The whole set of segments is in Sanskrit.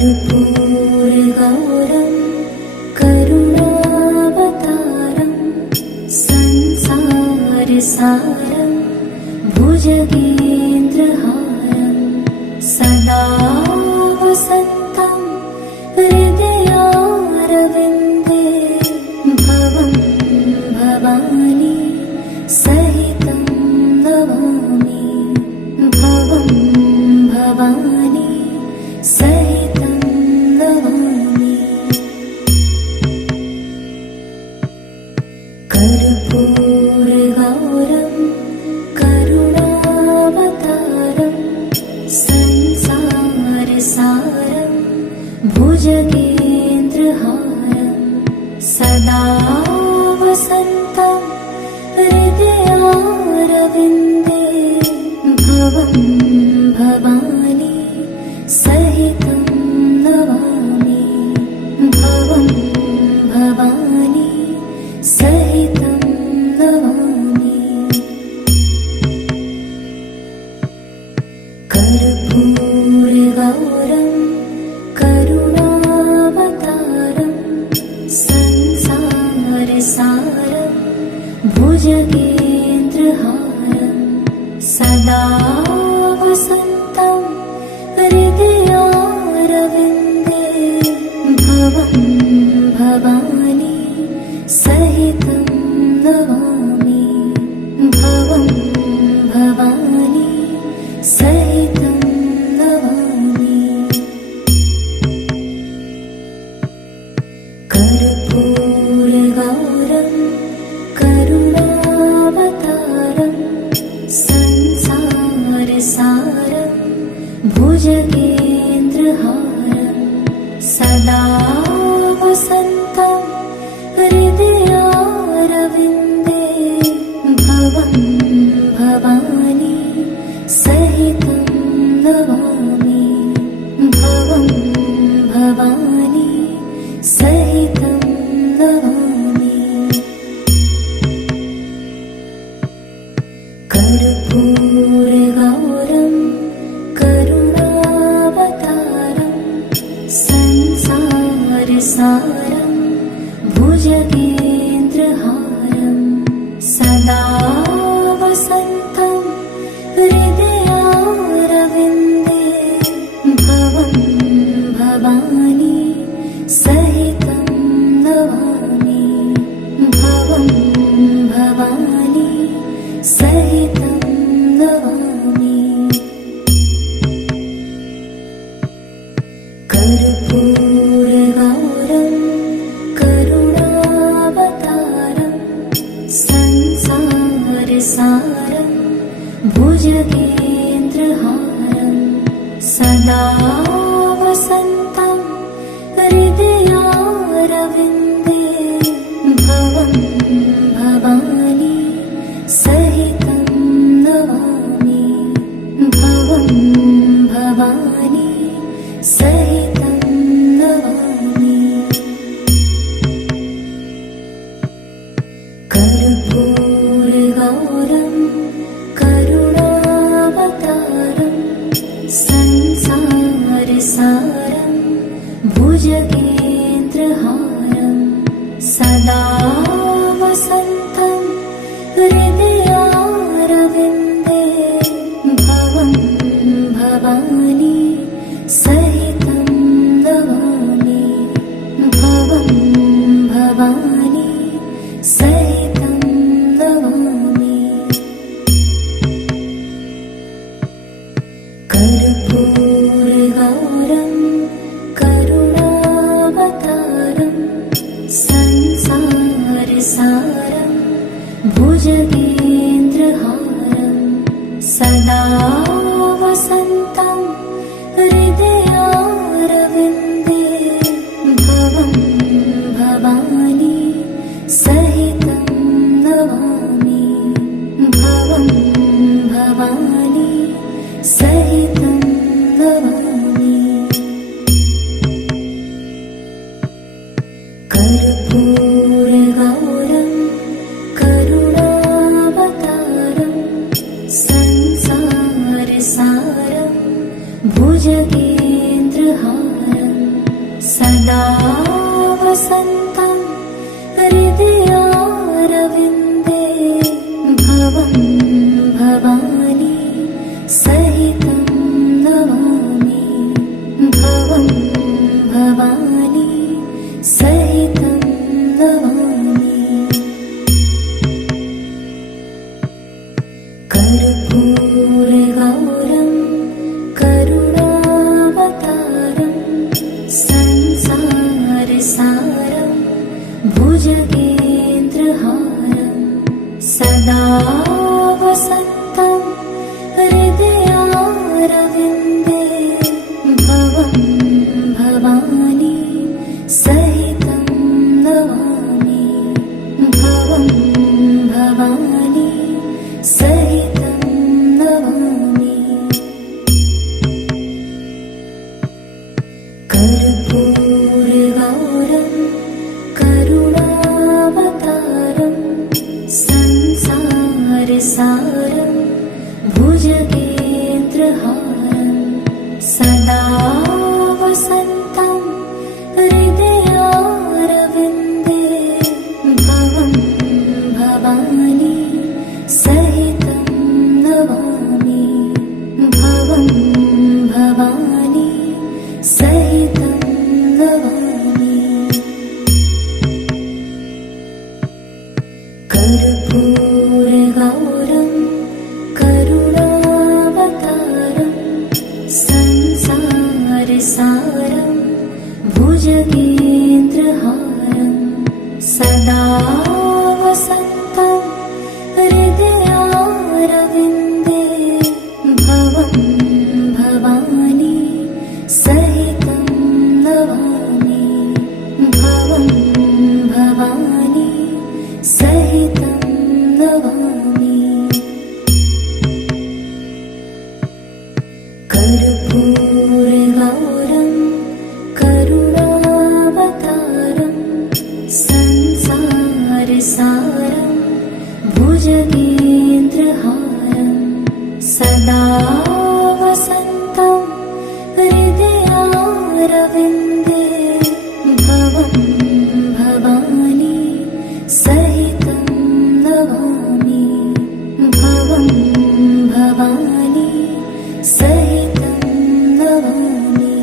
कर्पूरगौरं करुणावतारं संसारसारं भुजगेन्द्रहारं सदा वसन्तं हृदयारविन्दे भवं भवानी सहितं नमामि भवं भवानी सहितं नमामि। कर्पूरगौरं करुणावतारं संसारसारं भुजगेन्द्रहारं सदा वसन्तं हृदयारविन्दे भवं भवानी सहितं नमामि भवं भवानी सहितं नमामि। कर्पूरगौरं करुणावतारं संसारसारं भुजगेन्द्रहारं सदा वसन्तं हृदयारविन्दे भवं भवानी सहितं नमामि भवं भवानी सहितं नमामि। कर्पूरगौरं करुणावतारं संसारसारं भुजगेन्द्रहारं सदा वसन्तं हृदयारविन्दे भवं भवानी सहितं नमामि भवं भवानी सहितं नमामि। कर्पूरगौरं करुणावतारं संसारसारं भुजगेन्द्रहारं सदा वसन्तं हृदयारविन्दे भवं भवानी सहितं नमामि भवं भवानी सहितं नमामि। कर्पूरगौरं करुणावतारं संसारसारं भुजगेन्द्रहारं सदा वसन्तं हृदयारविन्दे भवं भवानी सहितं नमामि भवं भवानी सहितं नमामि। कर्पूरगौरं करुणावतारं संसारसारं भुजगेन्द्रहारं सदा वसन्तं हृदयारविन्दे भवं भवानी सहितं नमामि भवं भवानी सहितं नमामि। कर्पूरगौरं करुणावतारं संसारसारं भुजगेन्द्रहारं सदा वसन्तं हृदयारविन्दे भवं भवानी सहितं नमामि भवं भवानी सहितं नमामि। कर्पूरगौरं करुणावतारं संसारसारं भुजगेन्द्रहारं सदा वसन्तं हृदयारविन्दे भवं भवानी सहितं नमामि भवं भवानी सहितं नमामि कर्पूरगौरं करुणावतारं संसारसारं भुजगेन्द्रहारं सदा वसन्तं हृदयारविन्दे भवं भवानी सहितं नमामि भवं भवानी सहितं नमामि कर्पूरगौरं करुणावतारं संसारसारं भुजगेन्द्रहारं सदा वसन्तं हृदयारविन्दे भवं भवानी सहितं नमामि भवं भवानी सहितं नमामि कर्पूरगौरं करुणावतारं संसारसारं भुजगेन्द्रहारं सदा वसन्तं हृदयारविन्दे भवं भवानी सहितं नमामि भवं भवानी सहितं नमामि कर्पूरगौरं करुणावतारं संसारसारं भुजगेन्द्रहारं सदा वसन्तं हृदयारविन्दे भवं भवानी सहितं नमामि भवं भवानी सहितं नमामि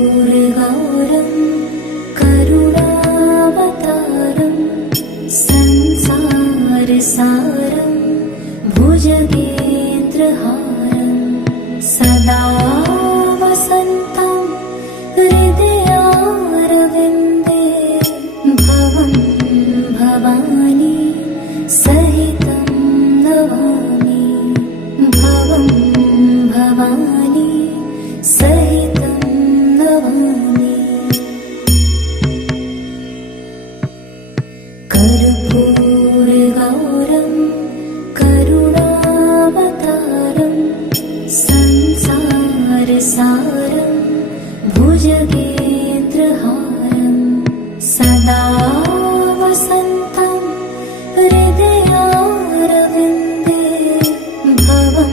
कर्पूरगौरं करुणावतारं संसारसारं भुजगेन्द्रहारं सदा वसन्तं हृदयारविन्दे भवं भवानी सहितं नमामि भवं भवानी सहितं नमामि कर्पूरगौरं करुणावतारं संसारसारं भुजगेन्द्रहारं सदा वसन्तं हृदयारविन्दे भवं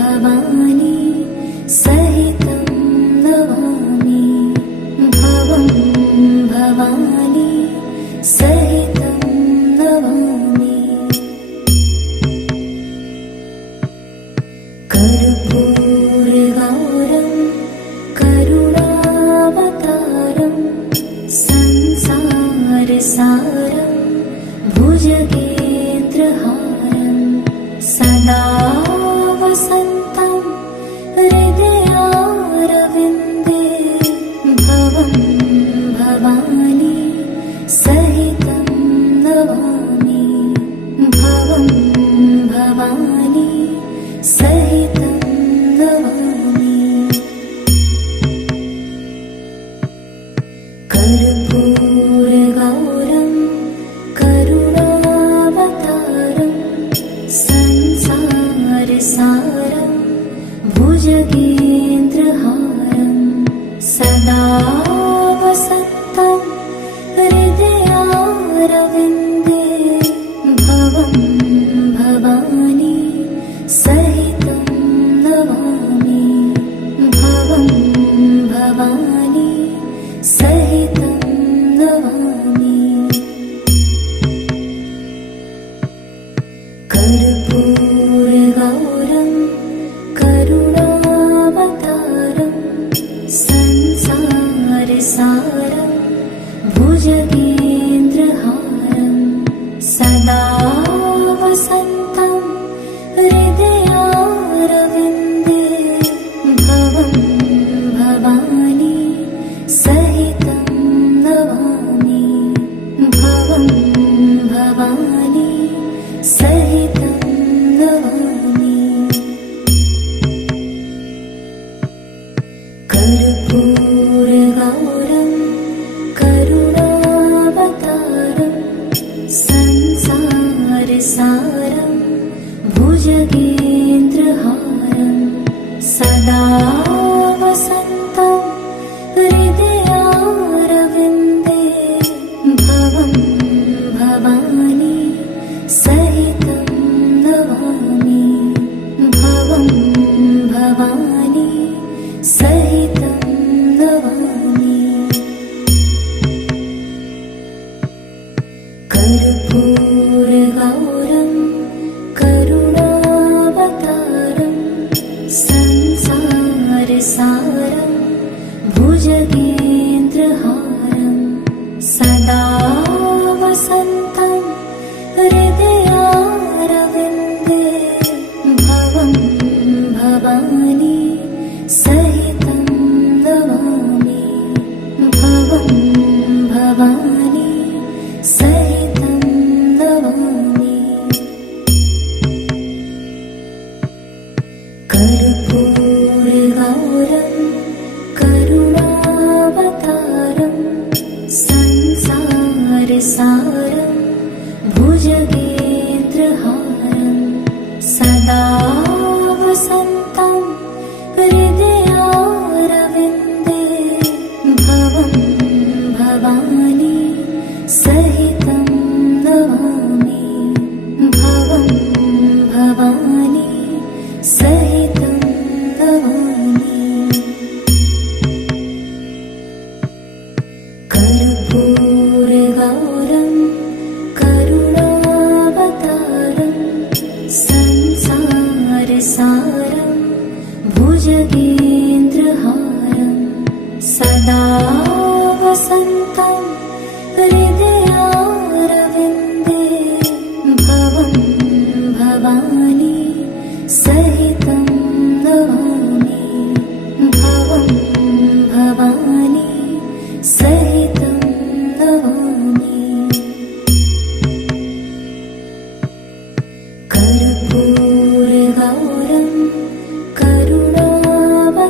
भवानी सहितं नमामि भवं भवानी सहितं नमामि कर्पूरगौरं करुणावतारं संसारसारं भुजगेन्द्रहारं सदा वसन्तं हृदयारविन्दे भवं भवानी सहितं नमामि भवं भवानी सहितं नमामि कर्पूरगौरं करुणावतारं सदा वसन्तं हृदयारविन्दे भवं भवानी सहितं नमामि भवं भवानी सहितं नमामि कर्पूरगौरं करुणावतारं संसारसारं भुजगेन्द्रहारं सदा वसन्तं हृदयारविन्दे भवं भवानी सहितं नमामि भवं भवानी सहितं नमामि कर्पूरगौरं करुणावतारं संसारसारं भुजगेन्द्रहारं सदा वसन्तं हृदयारविन्दे भवं भवानी सहितं नमामि भवं भवानी सहितं नमामि कर्पूरगौरं करुणावतारं संसारसारं भुजगेन्द्रहारं सदा वसन्तं हृदयारविन्दे भवं भवानी सहितं नमामि भवं भवानी सहितं नमामि कर्पूरगौरं करुणावतारं संसारसारं भुजगेन्द्रहारं सदा वसन्तं हृदयारविन्दे भवं भवानी सहितं नमामि भवं भवानी सहितं नमामि कर्पूरगौरं करुणावतारं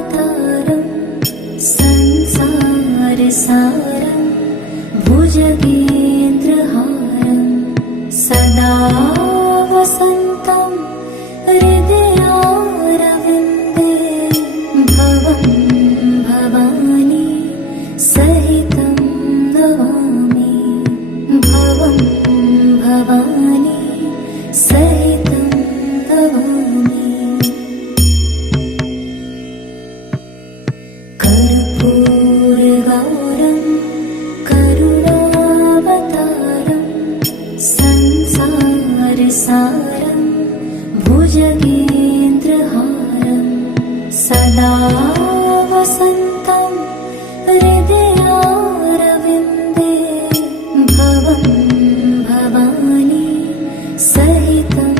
संसारसारं भुजगेन्द्रहारं सदा वसन्तं हृदयारविन्दे भवं भवानी सहितं नमामि भवं भवानी सहितं नमामि कर्पूरगौरं करुणावतारं संसारसारं भुजगेन्द्रहारं सदा वसन्तं हृदयारविन्दे भवं भवानी सहितं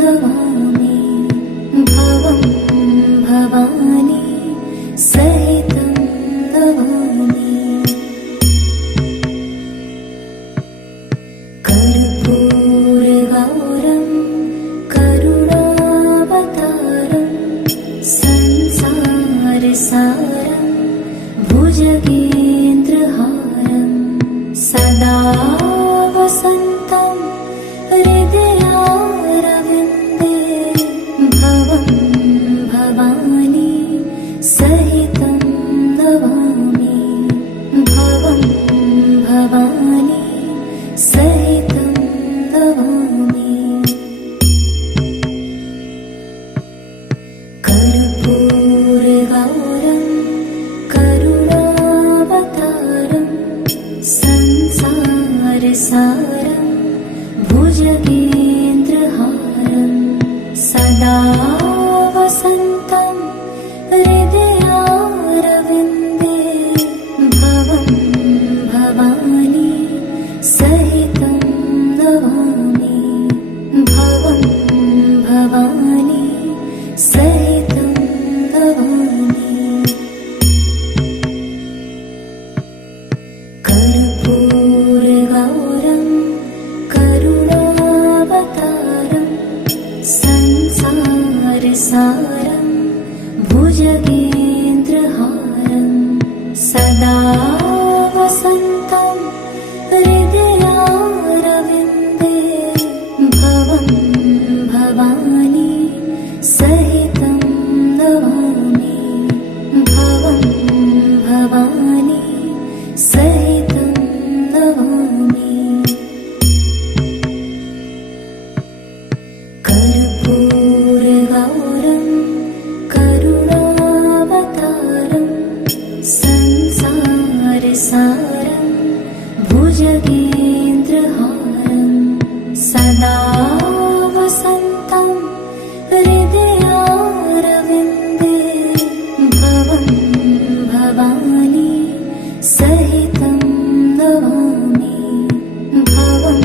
नमामि भवं भवानी सहितं नमामि कर्पूरगौरं करुणावतारं संसारसारं भुजगेन्द्रहारं सदा वसन्तं हृदयारविन्दे भवं भवानी सहितं नमामि भवं भवानी सहितं नमामि कर्पूरगौरं करुणावतारं संसारसारं भुजगेन्द्रहारं सदा वसन्तं हृदयारविन्दे भवं भवानी सहितं नमामि सदा वसन्तं हृदयारविन्दे भवं भवानी सहितं नमामि भवं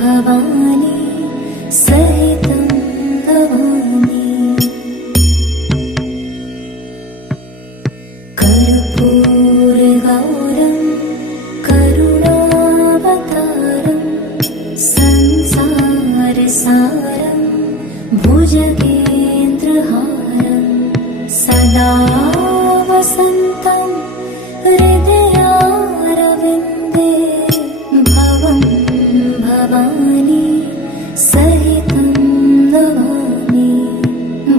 भवानी सहितं नमामि कर्पूरगौरं करुणावतारं संसारसारं भुजगेन्द्रहारं सदा वसन्तं हृदयारविन्दे भवं भवानी सहितं नमामि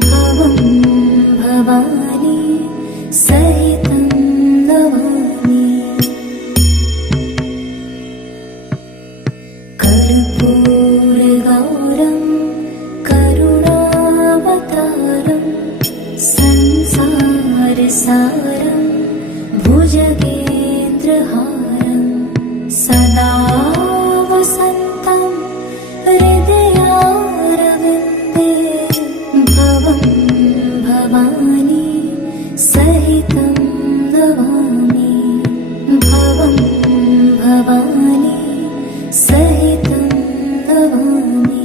भवं भवानी सहितं नमामि कर्पूरगौरं करुणावतारं संसारसारं भुजगेन्द्रहारं सदा वसन्तं हृदयारविन्दे भवं भवानी सहितं नमामि भवं भवानी सहितं नमामि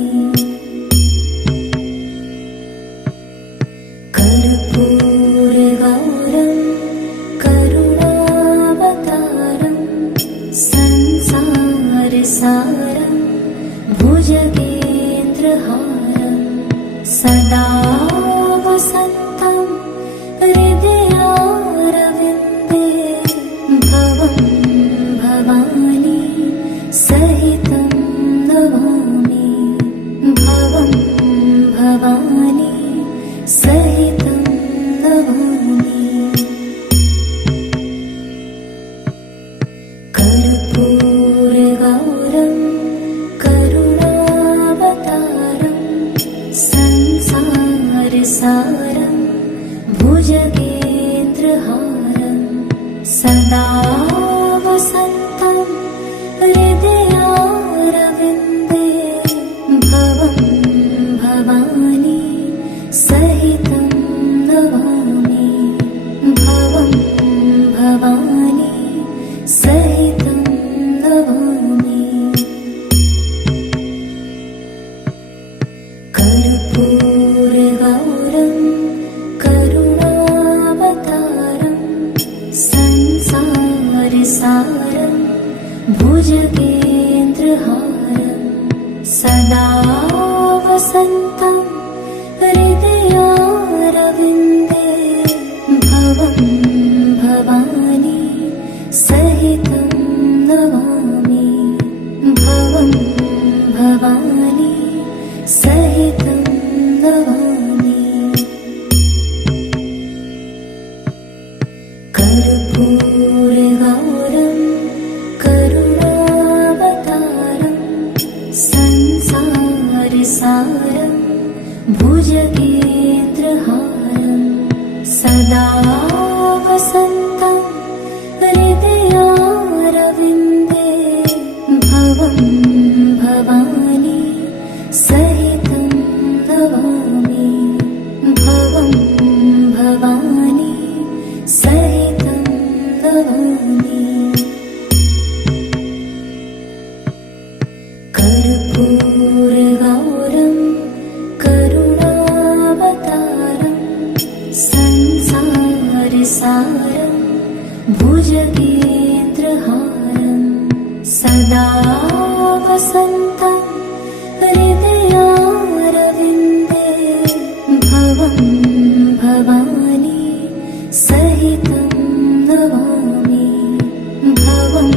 कर्पूरगौरं करुणावतारं संसारसारं भुजगेन्द्रहारं सदा वसन्तं हृदयारविन्दे भवं भवानी सहितं नमामि भवं भवानी सहितं नमामि कर्पूरगौरं करुणावतारं संसारसारं भुजगेन्द्रहारं सदा वसन्तं हृदयारविन्दे भवं भवानी सहितं नमामि भवं भवानी सहितं नमामि कर्पूरगौरं करुणावतारं संसारसारं भुजगेन्द्रहारं सदा वसन्तं हृदयारविन्दे भवं भवानी सहितं नमामि भवं भवानी सहितं नमामि कर्पूरगौरं करुणावतारं संसारसारं भुजगेन्द्रहारं सदा वसन्तं हृदयारविन्दे भवं भवानी सहितं नमामि भवं भवानी सहितं नमामि कर्पूरगौरं करुणावतारं संसारसारं भुजगेन्द्रहारं सदा वसन्तं हृदयारविन्दे भवं भवानी सहितं नमामि भवं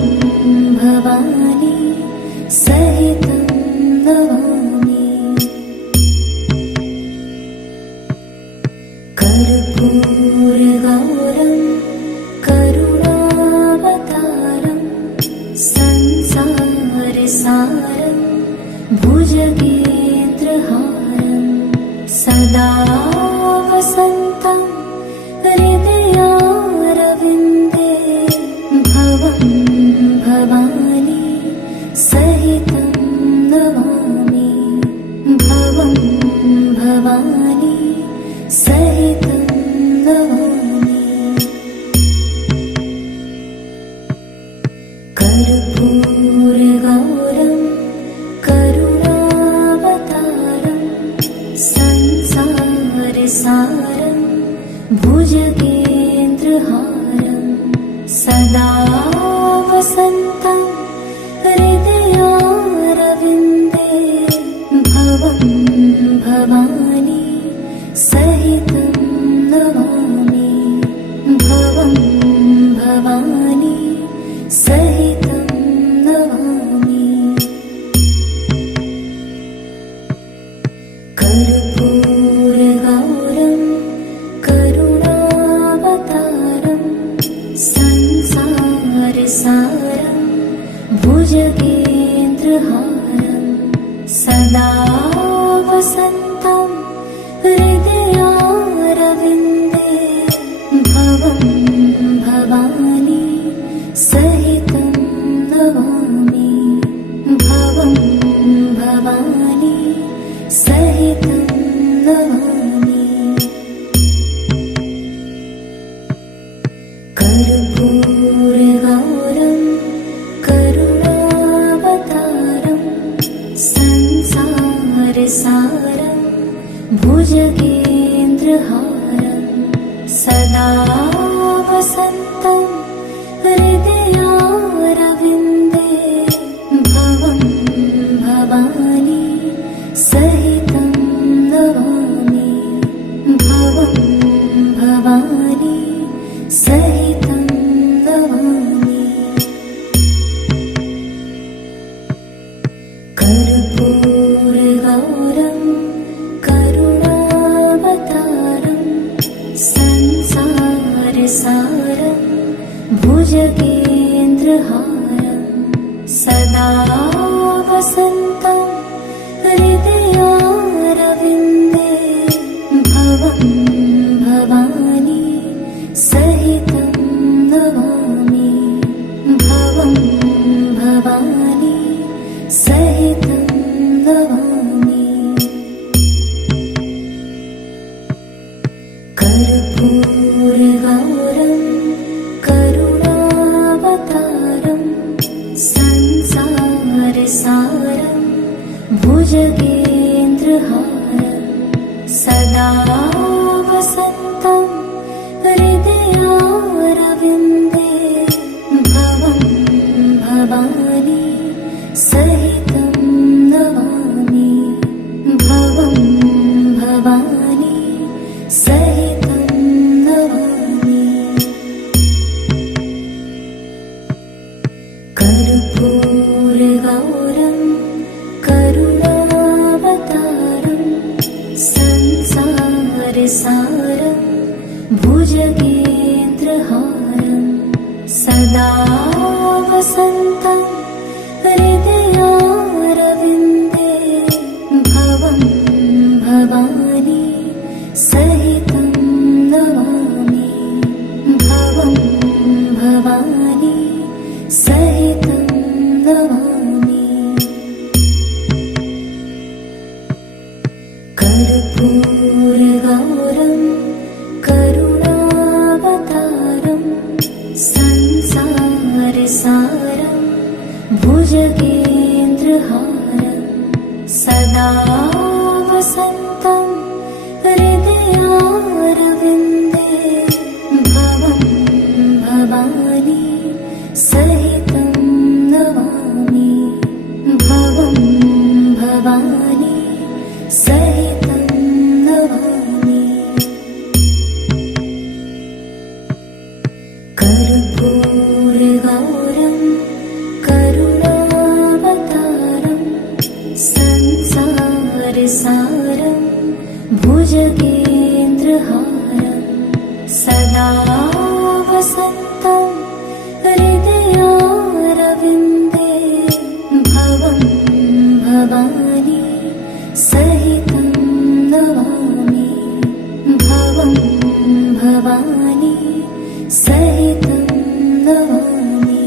भवानी सहितं नमामि कर्पूरगौरं करुणावतारं संसारसारं भुजगेन्द्रहारं सदा वसन्तं हृदयारविन्दे भवं भवानी सहितं नमामि नमामि कर्पूरगौरं करुणावतारं संसारसारं भुजगेन्द्रहारं सदा वसन्तं हृदयारविन्दे भवं भवानी सहितं नमामि भवं भवानी सहितं नमामि कर्पूरगौरं करुणावतारं संसारसारं भुजगेन्द्रहारं सदा वसन्तं हृदयारविन्दे भवं भवानी सहितं नमामि भवं भवानी सहितं नमामि कर्पूरगौरं करुणावतारं संसारसारं भुजगेन्द्रहारं सदा वसन्तं हृदयारविन्दे भवं भवानी सहितं नमामि भवं भवानी सहितं नमामि कर्पूरगौरं करुणावतारं संसारसारं भुजगेन्द्रहारं सदा वसन्तं हृदयारविन्दे भवं भवानी सहितं नमामि भवं भवानी सहितं नमामि कर्पूरगौरं करुणावतारं संसारसारं भुजगेन्द्रहारं सदा वसन्तं हृदयारविन्दे भवं भवानी सहितं नमामि भवं भवानी सहितं नमामि कर्पूरगौरं करुणावतारं संसारसारं भुजगेन्द्रहारं सदा वसन्तं हृदयारविन्दे भवं भवानी सहितं नमामि भवं भवानी सहितं नमामि कर्पूरगौरं करुणावतारं संसारसारं भुजगेन्द्रहारं सदा वसन्तं हृदयारविन्दे भवं भवानी सहितं नमामि भवं भवानी सहितं नमामि कर्पूरगौरं करुणावतारं संसारसारं भुजगेन्द्रहारं सदा वसन्तं हृदयारविन्दे भवं भवानी सहितं नमामि भवं भवानी सहितं नमामि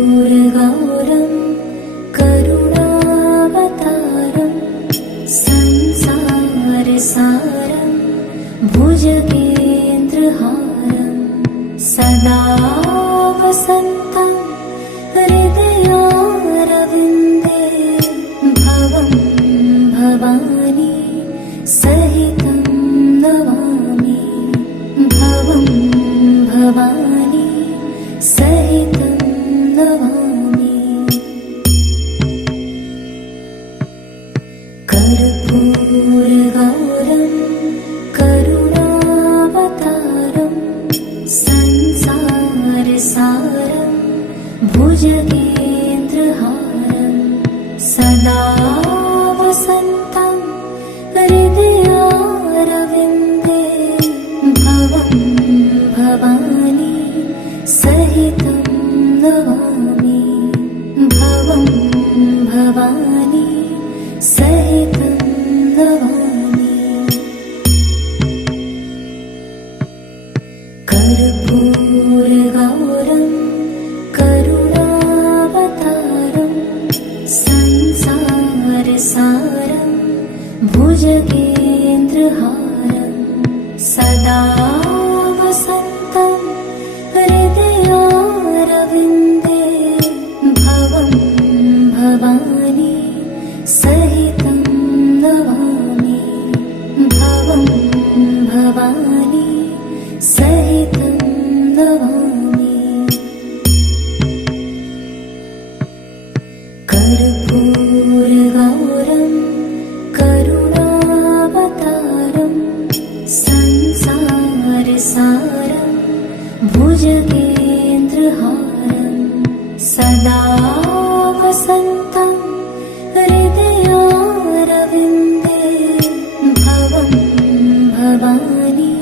कर्पूरगौरं करुणावतारं भुजगेन्द्रहारं सदा वसन्तं हृदयारविन्दे भवं भवानी सहितं नमामि भवं भवानी सहितं नमामि कर्पूरगौरं करुणावतारं संसारसारं भुजगेन्द्रहारं सदा वसन्तं हृदयारविन्दे भवं भवानी सहितं नमामि भवं भवानी सहितं नमामि कर्पूरगौरं करुणावतारं संसारसारं भुजगेन्द्रहारं सदा वसन्तं हृदयारविन्दे भवं भवानी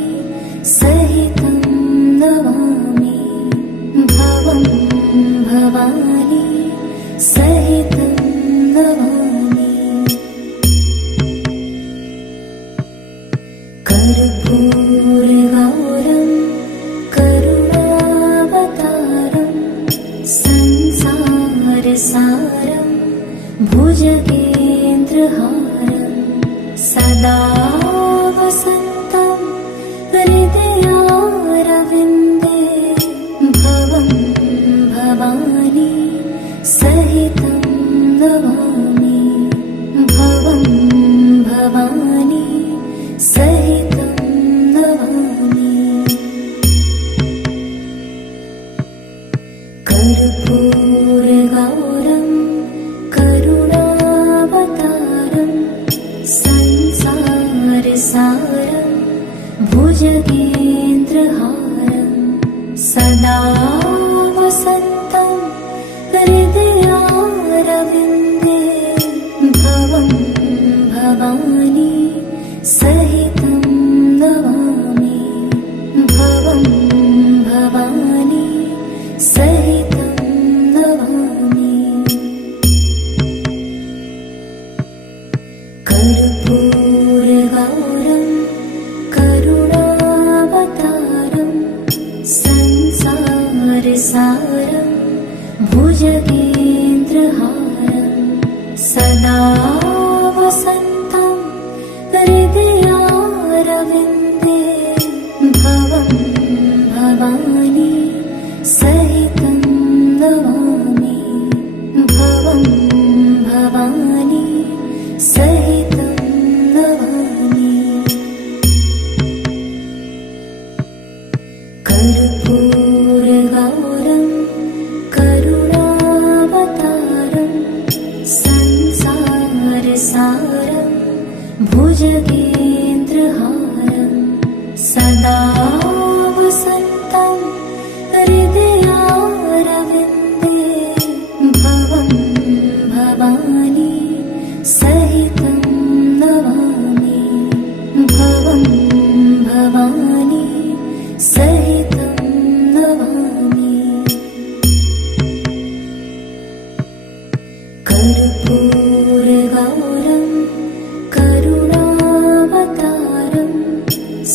सहितं नमामि भवं भवानी सहितं नमामि कर्पूरगौरं करुणावतारं संसारसारं भुजगेन्द्रहारं सदा वसन्तं हृदयारविन्दे भवं भवानी सहितं नमामि भवं भवानी सहितं नमामि कर्पूरगौरं करुणावतारं संसारसारं भुजगेन्द्रहारं सदा वसन्तं हृदयारविन्दे भवं भवानी सहितं नमामि भवं भवानी सहितं नमामि कर्पूरगौरं करुणावतारं संसारसारं भुजगेन्द्रहारं सदा वसन्तं हृदयारविन्दे भवं भवानी सहितं नमामि भवं भवानी सहितं नमामि कर्पूरगौरं करुणावतारं संसारसारं भुजगेन्द्रहारं सदा वसन्तं हृदयारविन्दे भवं भवानी सहितं नमामि भवं भवानी सहितं नमामि कर्पूरगौरं करुणावतारं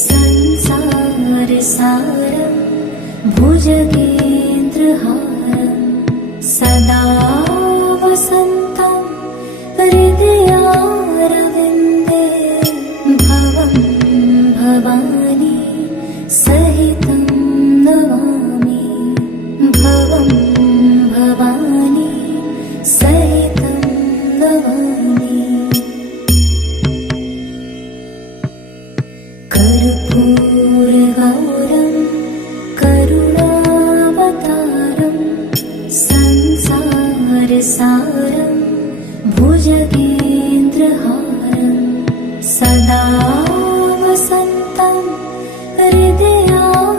संसारसारं भुजगेन्द्रहारं सदा वसन्तं हृदयारविन्दे भवं भवानी सहितं नमामि भवं भवानी सहितं नमामि कर्पूरगौरं करुणावतारं संसारसारं भुजगेन्द्रहारं सदा वसन्तं हृदयारविन्दे